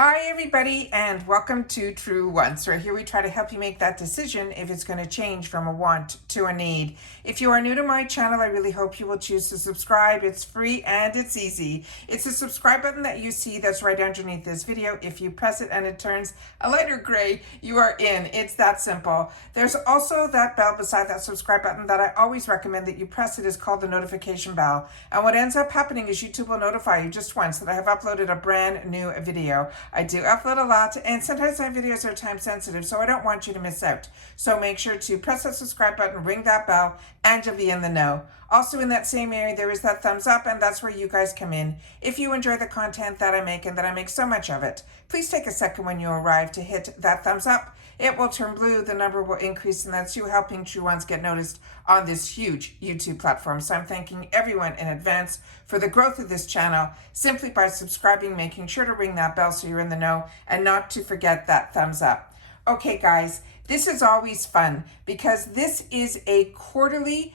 Hi everybody, and welcome to True Wants, where here we try to help you make that decision if it's going to change from a want to a need. If you are new to my channel, I really hope you will choose to subscribe. It's free and it's easy. It's the subscribe button that you see that's right underneath this video. If you press it and it turns a lighter gray, you are in. It's that simple. There's also that bell beside that subscribe button that I always recommend that you press. It is called the notification bell. And what ends up happening is YouTube will notify you just once that I have uploaded a brand new video. I do upload a lot, and sometimes my videos are time sensitive, so I don't want you to miss out. So make sure to press that subscribe button, ring that bell, and you'll be in the know. Also in that same area, there is that thumbs up, and that's where you guys come in. If you enjoy the content that I make, and that I make so much of it, please take a second when you arrive to hit that thumbs up. It will turn blue, the number will increase, and that's you helping True Ones get noticed on this huge YouTube platform. So I'm thanking everyone in advance for the growth of this channel simply by subscribing, making sure to ring that bell so you're in the know, and not to forget that thumbs up. Okay, guys, this is always fun because this is a quarterly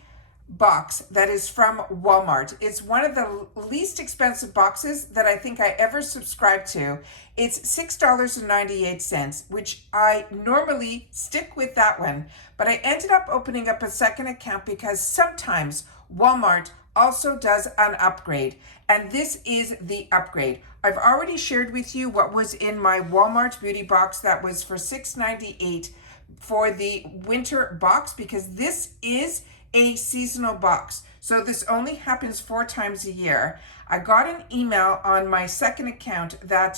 box that is from Walmart. It's one of the least expensive boxes that I think I ever subscribed to. It's $6.98, which I normally stick with that one, but I ended up opening up a second account because sometimes Walmart also does an upgrade, and this is the upgrade. I've already shared with you what was in my Walmart beauty box that was for $6.98 for the winter box, because this is a seasonal box. So this only happens 4 times a year. I got an email on my second account that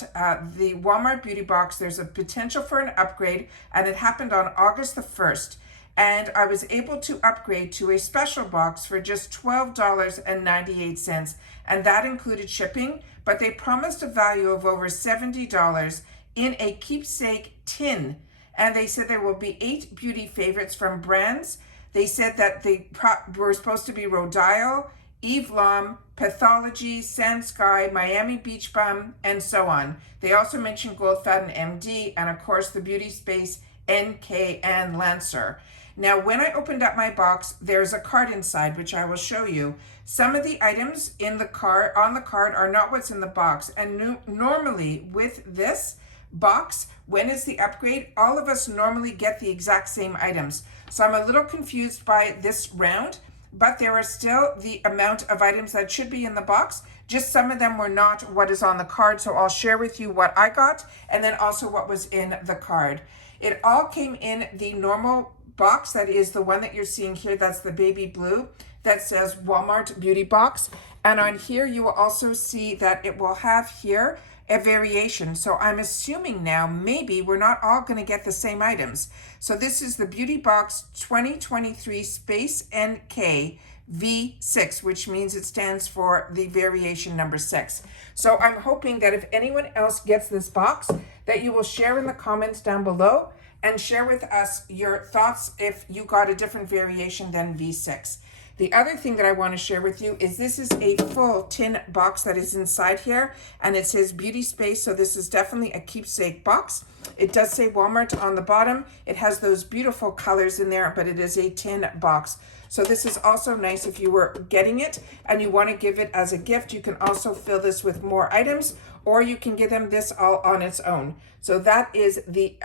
the Walmart beauty box, there's a potential for an upgrade, and it happened on August the 1st. And I was able to upgrade to a special box for just $12.98. And that included shipping, but they promised a value of over $70 in a keepsake tin. And they said there will be 8 beauty favorites from brands. They said that they were supposed to be Rodile, Eve Lom, Pathology, Sand Sky, Miami Beach Bum, and so on. They also mentioned Goldfaden MD, and of course the BeautySpaceNK and Lancer. Now, when I opened up my box, there's a card inside, which I will show you. Some of the items in the card, on the card, are not what's in the box. And normally with this box, when it's the upgrade, all of us normally get the exact same items. So I'm a little confused by this round, but there are still the amount of items that should be in the box. Just some of them were not what is on the card. So I'll share with you what I got and then also what was in the card. It all came in the normal box. That is the one that you're seeing here. That's the baby blue that says Walmart Beauty Box. And on here, you will also see that it will have here a variation. So I'm assuming now maybe we're not all going to get the same items. So this is the Beauty Box 2023 Space NK V6, which means it stands for the variation number 6. So I'm hoping that if anyone else gets this box, that you will share in the comments down below and share with us your thoughts if you got a different variation than V6. The other thing that I want to share with you is this is a full tin box that is inside here, and it says Beauty Space, so this is definitely a keepsake box. It does say Walmart on the bottom. It has those beautiful colors in there, but it is a tin box. So this is also nice if you were getting it and you want to give it as a gift. You can also fill this with more items, or you can give them this all on its own. So that is the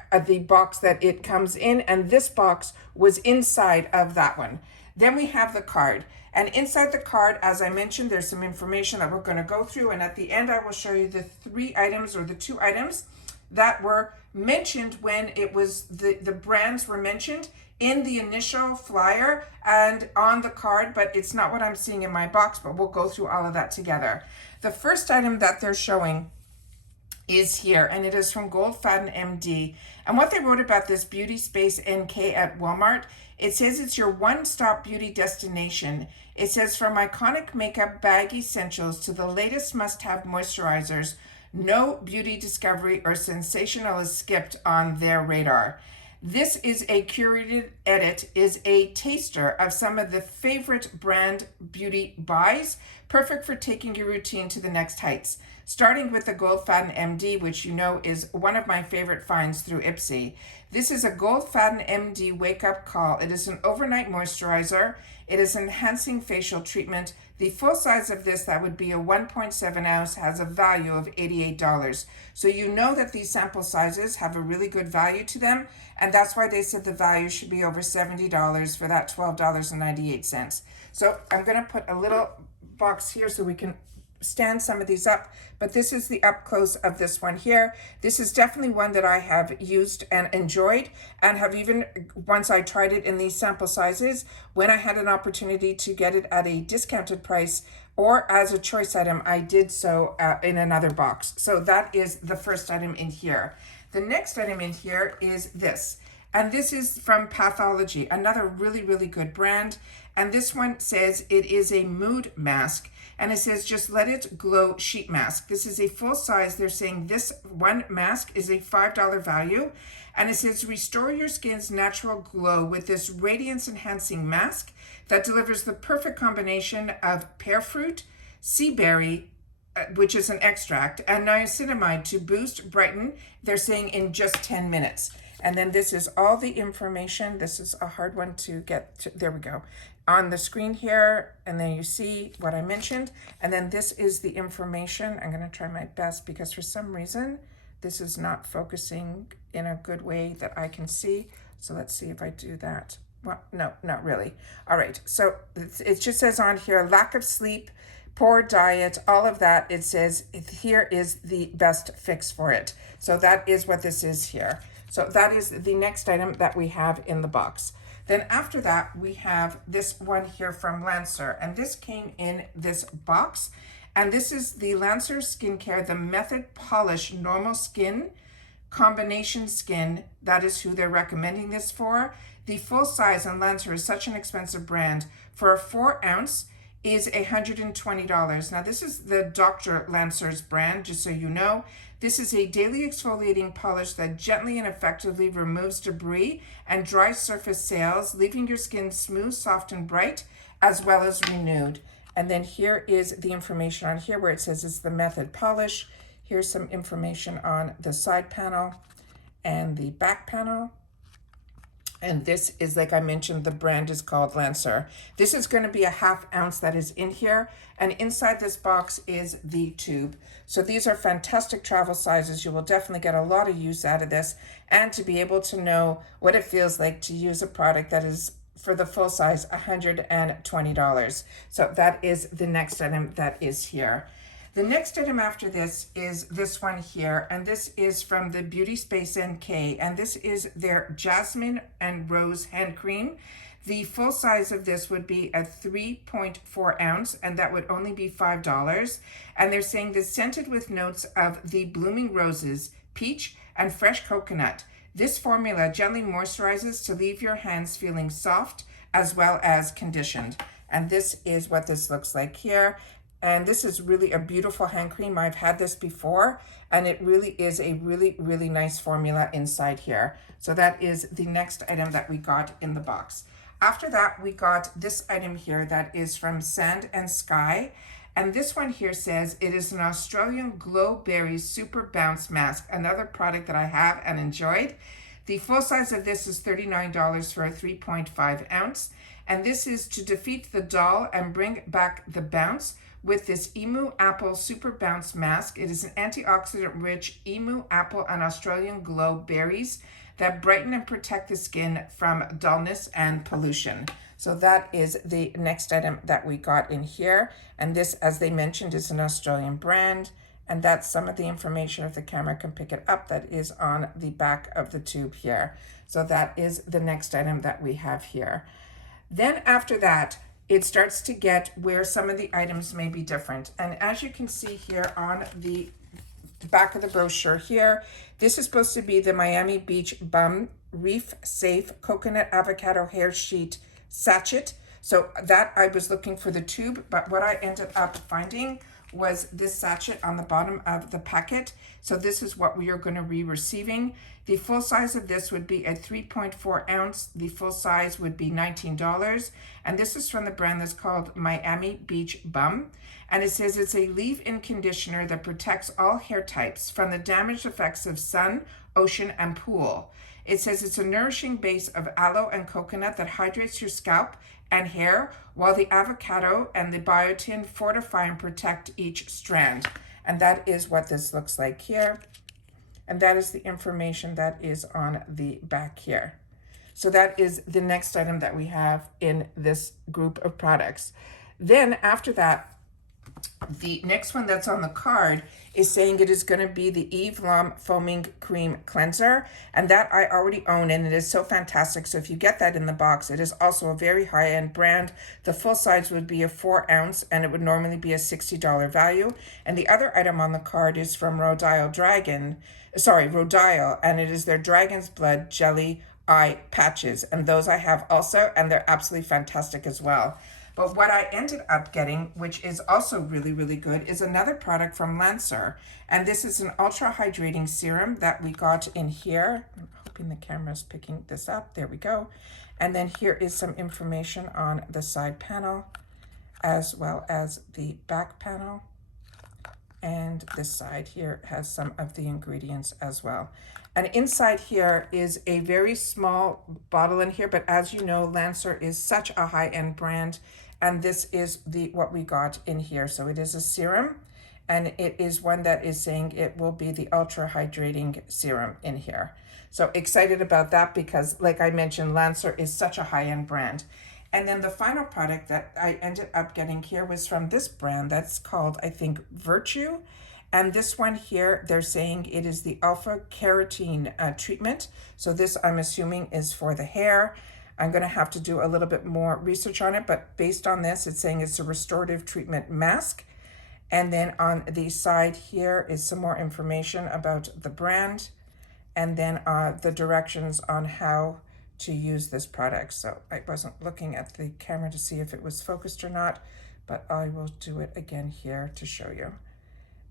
box that it comes in, and this box was inside of that one. Then we have the card, and inside the card, as I mentioned, there's some information that we're going to go through, and at the end I will show you the 3 items or the 2 items that were mentioned when it was the brands were mentioned in the initial flyer and on the card, but it's not what I'm seeing in my box, but we'll go through all of that together. The first item that they're showing is here, and it is from Goldfaden MD. And what they wrote about this BeautySpaceNK at Walmart, it says it's your one-stop beauty destination. It says from iconic makeup bag essentials to the latest must-have moisturizers, no beauty discovery or sensational is skipped on their radar. This is a curated edit, is a taster of some of the favorite brand beauty buys, perfect for taking your routine to the next heights. starting with the Gold Faden MD, which you know is one of my favorite finds through Ipsy. This is a Gold Faden MD Wake Up Call. It is an overnight moisturizer. It is enhancing facial treatment. The full size of this, that would be a 1.7 ounce, has a value of $88. So you know that these sample sizes have a really good value to them, and that's why they said the value should be over $70 for that $12.98. So I'm going to put a little box here so we can stand some of these up, but this is the up close of this one here. This is definitely one that I have used and enjoyed, and have even, once I tried it in these sample sizes, when I had an opportunity to get it at a discounted price or as a choice item, I did so in another box. So that is the first item in here. The next item in here is this, and this is from Pathology, another really, really good brand. And this one says it is a mood mask, and it says just let it glow sheet mask. This is a full size. They're saying this one mask is a $5 value, and it says restore your skin's natural glow with this radiance enhancing mask that delivers the perfect combination of pear fruit, sea berry, which is an extract, and niacinamide to boost, brighten. They're saying in just 10 minutes. And then this is all the information. This is a hard one to get to. There we go. On the screen here, and then you see what I mentioned. And then this is the information. I'm going to try my best because for some reason, this is not focusing in a good way that I can see. So let's see if I do that. Well, no, not really. All right. So it just says on here, lack of sleep, poor diet, all of that. It says here is the best fix for it. So that is what this is here. So that is the next item that we have in the box. Then after that, we have this one here from Lancer, and this came in this box. And this is the Lancer Skincare, the Method Polish Normal Skin, Combination Skin. That is who they're recommending this for. The full size, and Lancer is such an expensive brand, for a 4 ounce is $120. Now this is the Dr. Lancer's brand, just so you know. This is a daily exfoliating polish that gently and effectively removes debris and dry surface cells, leaving your skin smooth, soft, and bright, as well as renewed. And then here is the information on here where it says it's the Method Polish. Here's some information on the side panel and the back panel. And this is, like I mentioned, the brand is called Lancer. This is going to be a 1/2 ounce that is in here. And inside this box is the tube. So these are fantastic travel sizes. You will definitely get a lot of use out of this. And to be able to know what it feels like to use a product that is, for the full size, $120. So that is the next item that is here. The next item after this is this one here, and this is from the BeautySpaceNK, and this is their Jasmine and Rose Hand Cream. The full size of this would be a 3.4 ounce, and that would only be $5. And they're saying this scented with notes of the blooming roses, peach, and fresh coconut. This formula gently moisturizes to leave your hands feeling soft as well as conditioned. And this is what this looks like here. And this is really a beautiful hand cream. I've had this before, and it really is a really, really nice formula inside here. So that is the next item that we got in the box. After that, we got this item here that is from Sand and Sky. And this one here says it is an Australian Glow Berries Super Bounce Mask, another product that I have and enjoyed. The full size of this is $39 for a 3.5 ounce. And this is to defeat the dull and bring back the bounce with this Emu Apple Super Bounce Mask. It is an antioxidant-rich Emu Apple and Australian Glow Berries that brighten and protect the skin from dullness and pollution. So that is the next item that we got in here. And this, as they mentioned, is an Australian brand. And that's some of the information, if the camera can pick it up, that is on the back of the tube here. So that is the next item that we have here. Then after that, it starts to get where some of the items may be different. And as you can see here on the back of the brochure here, this is supposed to be the Miami Beach Bum Reef Safe Coconut Avocado Hair Sheet Sachet. So that, I was looking for the tube, but what I ended up finding was this sachet on the bottom of the packet. So this is what we are going to be receiving. The full size of this would be a 3.4 ounce. The full size would be $19. And this is from the brand that's called Miami Beach Bum. And it says it's a leave-in conditioner that protects all hair types from the damaged effects of sun, ocean, and pool. It says it's a nourishing base of aloe and coconut that hydrates your scalp and hair, while the avocado and the biotin fortify and protect each strand. And that is what this looks like here. And that is the information that is on the back here. So that is the next item that we have in this group of products. Then after that, the next one that's on the card is saying it is going to be the Eve Lom Foaming Cream Cleanser. And that I already own, and it is so fantastic. So if you get that in the box, it is also a very high-end brand. The full size would be a 4-ounce, and it would normally be a $60 value. And the other item on the card is from Rhodile, and it is their Dragon's Blood Jelly Eye Patches. And those I have also, and they're absolutely fantastic as well. But what I ended up getting, which is also really, really good, is another product from Lancer. And this is an ultra hydrating serum that we got in here. I'm hoping the camera's picking this up. There we go. And then here is some information on the side panel, as well as the back panel. And this side here has some of the ingredients as well. And inside here is a very small bottle in here, but as you know, Lancer is such a high-end brand, and this is what we got in here. So it is a serum, and it is one that is saying it will be the ultra hydrating serum in here. So excited about that because, like I mentioned, Lancer is such a high-end brand. And then the final product that I ended up getting here was from this brand that's called, I think, Virtue. And this one here, they're saying it is the alpha keratin treatment. So this, I'm assuming, is for the hair. I'm going to have to do a little bit more research on it, but based on this, it's saying it's a restorative treatment mask. And then on the side here is some more information about the brand, and then the directions on how to use this product. So I wasn't looking at the camera to see if it was focused or not, but I will do it again here to show you.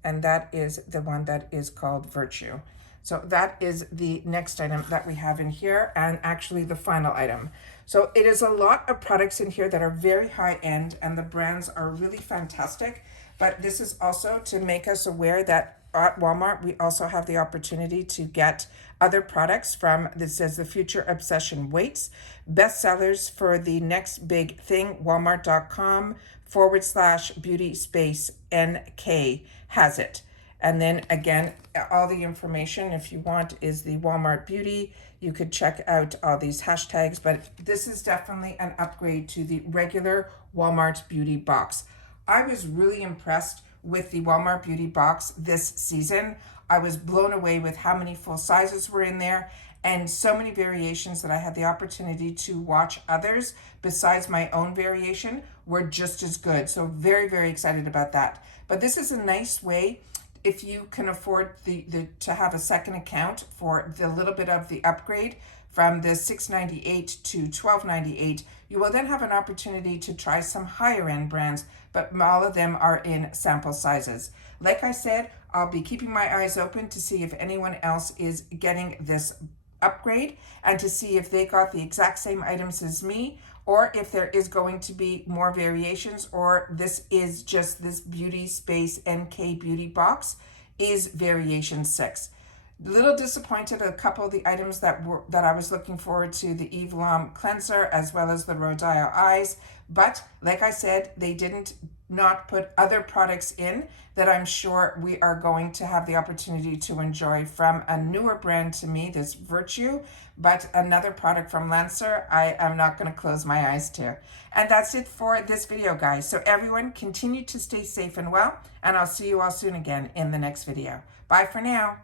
And that is the one that is called Virtue. So that is the next item that we have in here, and actually the final item. So it is a lot of products in here that are very high end, and the brands are really fantastic. But this is also to make us aware that at Walmart, we also have the opportunity to get other products from, this says The Future Obsession Waits, bestsellers for the next big thing, walmart.com/BeautySpaceNK has it. And then again, all the information, if you want, is the Walmart Beauty. You could check out all these hashtags, but this is definitely an upgrade to the regular Walmart Beauty box. I was really impressed with the Walmart Beauty box this season. I was blown away with how many full sizes were in there and so many variations that I had the opportunity to watch others besides my own variation were just as good. So very, very excited about that. But this is a nice way, if you can afford to have a second account for the little bit of the upgrade from the $6.98 to $12.98, you will then have an opportunity to try some higher end brands, but all of them are in sample sizes. Like I said, I'll be keeping my eyes open to see if anyone else is getting this upgrade and to see if they got the exact same items as me, or if there is going to be more variations, or this is just this BeautySpaceNK beauty box is variation 6. Little disappointed a couple of the items that I was looking forward to, the Eve Lom cleanser as well as the Rhodile eyes, but like I said, they didn't not put other products in that I'm sure we are going to have the opportunity to enjoy from a newer brand to me, this Virtue, but another product from Lancer I am not going to close my eyes to. And that's it for this video, guys. So everyone, continue to stay safe and well, and I'll see you all soon again in the next video. Bye for now.